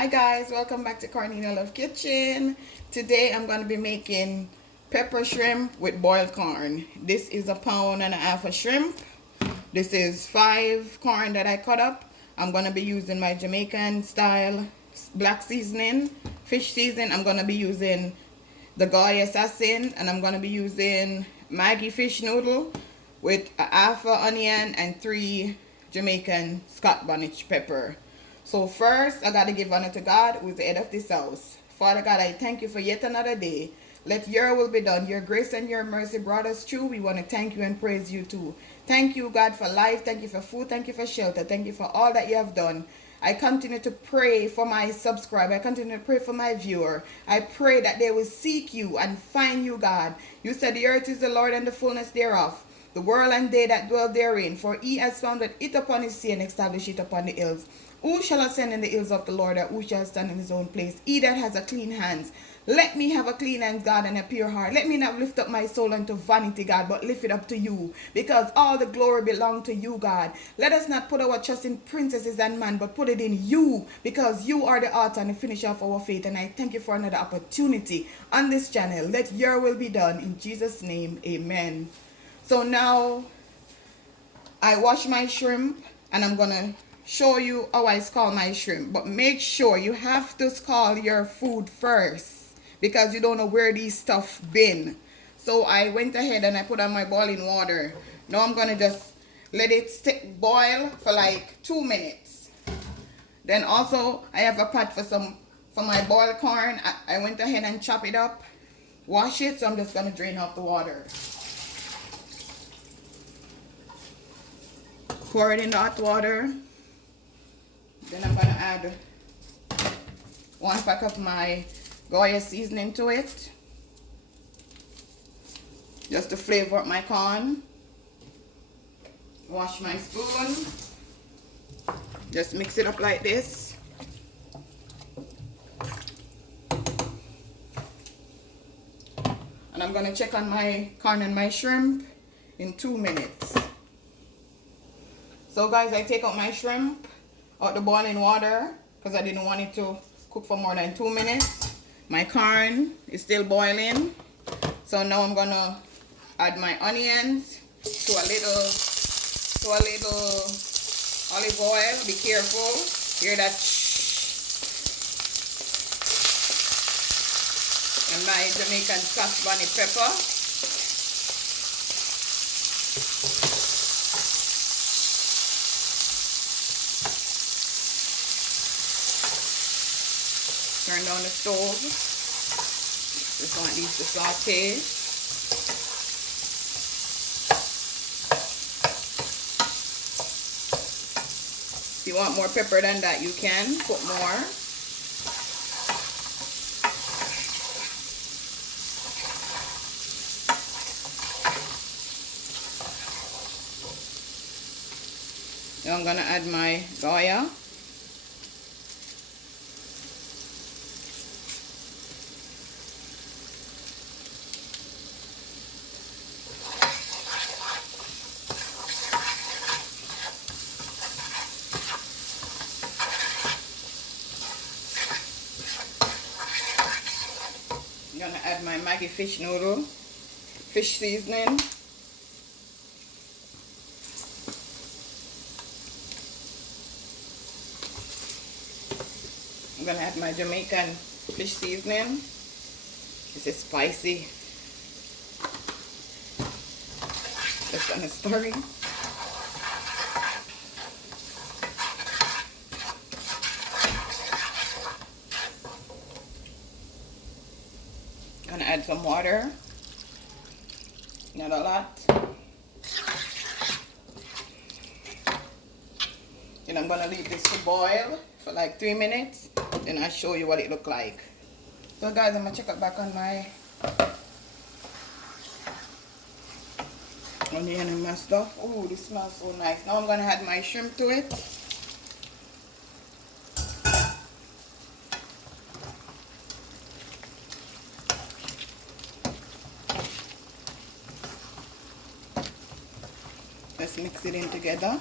Hi guys, welcome back to Cornelialove Kitchen. Today I'm going to be making pepper shrimp with boiled corn. This is 1.5 pounds of shrimp. This is 5 corn that I cut up. I'm going to be using my Jamaican style black seasoning, fish season. I'm going to be using the Goya sazon, and I'm going to be using Maggie fish noodle with a half an onion and 3 Jamaican Scotch bonnet pepper. So first, I got to give honor to God, who is the head of this house. Father God, I thank you for yet another day. Let your will be done. Your grace and your mercy brought us through. We want to thank you and praise you too. Thank you, God, for life. Thank you for food. Thank you for shelter. Thank you for all that you have done. I continue to pray for my subscriber. I continue to pray for my viewer. I pray that they will seek you and find you, God. You said the earth is the Lord and the fullness thereof, the world and they that dwell therein. For he has founded it upon his sea and established it upon the hills. Who shall ascend in the hills of the Lord, or who shall stand in his own place? He that has a clean hands. Let me have a clean hands, God, and a pure heart. Let me not lift up my soul unto vanity, God, but lift it up to you, because all the glory belongs to you, God. Let us not put our trust in princesses and man, but put it in you, because you are the author and the finisher of our faith. And I thank you for another opportunity on this channel. Let your will be done. In Jesus' name, amen. So now, I wash my shrimp, and I'm going to show you how I scald my shrimp. But make sure you have to scald your food first, because you don't know where these stuff been. So I went ahead and I put on my boiling water. Now I'm gonna just let it boil for like 2 minutes. Then also I have a pot for my boiled corn. I went ahead and chop it up, wash it. So I'm just gonna drain off the water. Pour it in the hot water. Then I'm gonna add 1 pack of my Goya seasoning to it, just to flavor up my corn. Wash my spoon. Just mix it up like this. And I'm gonna check on my corn and my shrimp in 2 minutes. So guys, I take out my shrimp out the boiling water because I didn't want it to cook for more than 2 minutes. My corn is still boiling. So now I'm gonna add my onions to a little olive oil. Be careful. Hear that? And my Jamaican Scotch bonnet pepper. Turn down the stove. Just want these to saute. If you want more pepper than that, you can put more. Now I'm gonna add my Goya. I'm gonna add my Maggie fish noodle, fish seasoning. I'm gonna add my Jamaican fish seasoning. This is spicy. Just gonna stir it. Gonna add some water, not a lot. Then I'm gonna leave this to boil for like 3 minutes. Then I'll show you what it look like. So guys, I'm gonna check it back on my onion and my stuff. Oh, this smells so nice. Now I'm gonna add my shrimp to it. Let's mix it in together.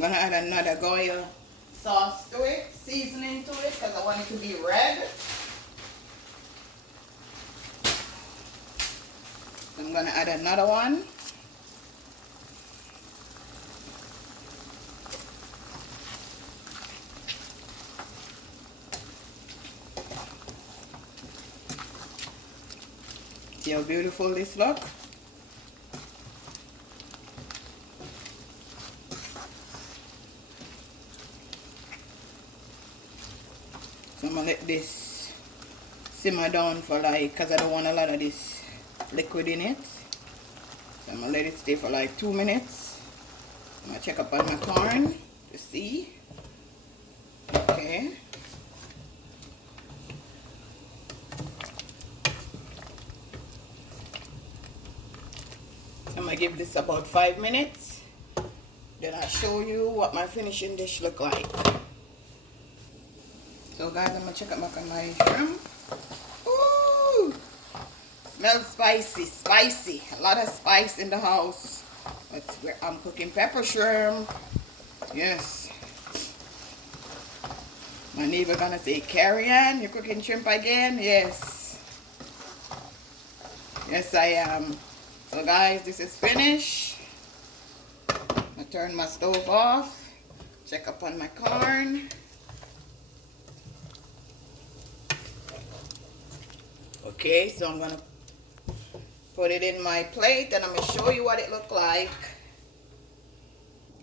I'm gonna add another Goya sauce to it, seasoning to it, because I want it to be red. I'm gonna add another one. See how beautiful this looks? So I'm gonna let this simmer down for like, because I don't want a lot of this liquid in it. So I'm gonna let it stay for like 2 minutes. I'm gonna check up on my corn to see. Okay. I'm gonna give this about 5 minutes. Then I'll show you what my finishing dish look like. So guys, I'm gonna check out my shrimp. Ooh! Smells spicy, spicy. A lot of spice in the house. That's where I'm cooking pepper shrimp. Yes. My neighbor gonna say, Carrie Ann, you're cooking shrimp again? Yes. Yes, I am. So guys, this is finished. I turn my stove off. Check up on my corn. Okay, so I'm gonna put it in my plate and I'm gonna show you what it look like.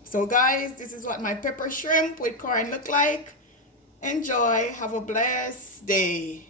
So guys, this is what my pepper shrimp with corn look like. Enjoy. Have a blessed day.